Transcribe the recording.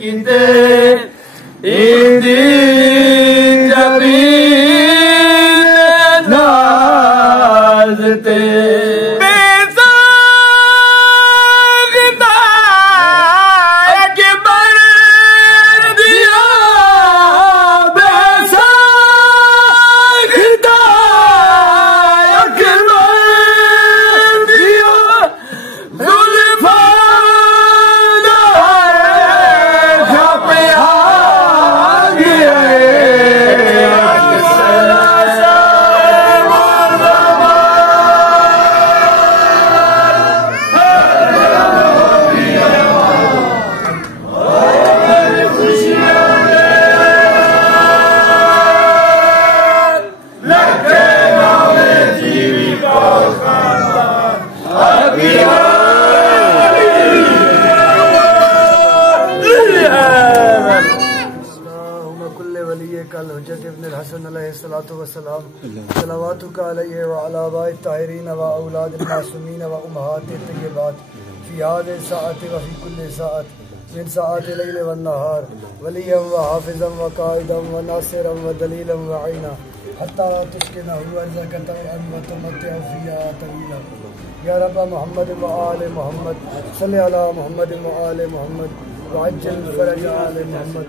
किते इंदी जमीन नाज ते कल हुज्जत इब्न हसन अलैहिस्सलातु वस्सलाम सलावातुका अलैहि व अला आबाइ ताहिरीन व औलाद मासूमीन व उम्महात तय्यबात फी हाज़िहि साअति व फी कुल्लि साअत मिन साअति लैल व नहार वलिय्यन व हाफ़िज़न व क़ाइदन व नासिरन व दलीलन व ऐना हत्ता तुस्किनहु अर्ज़क़न व तुमत्तिअहु फ़ीहा तवीला या रब्ब मुहम्मद व आले मुहम्मद सल्लि अला मुहम्मद व आले मुहम्मद व अज्जिल फ़रज आले मुहम्मद।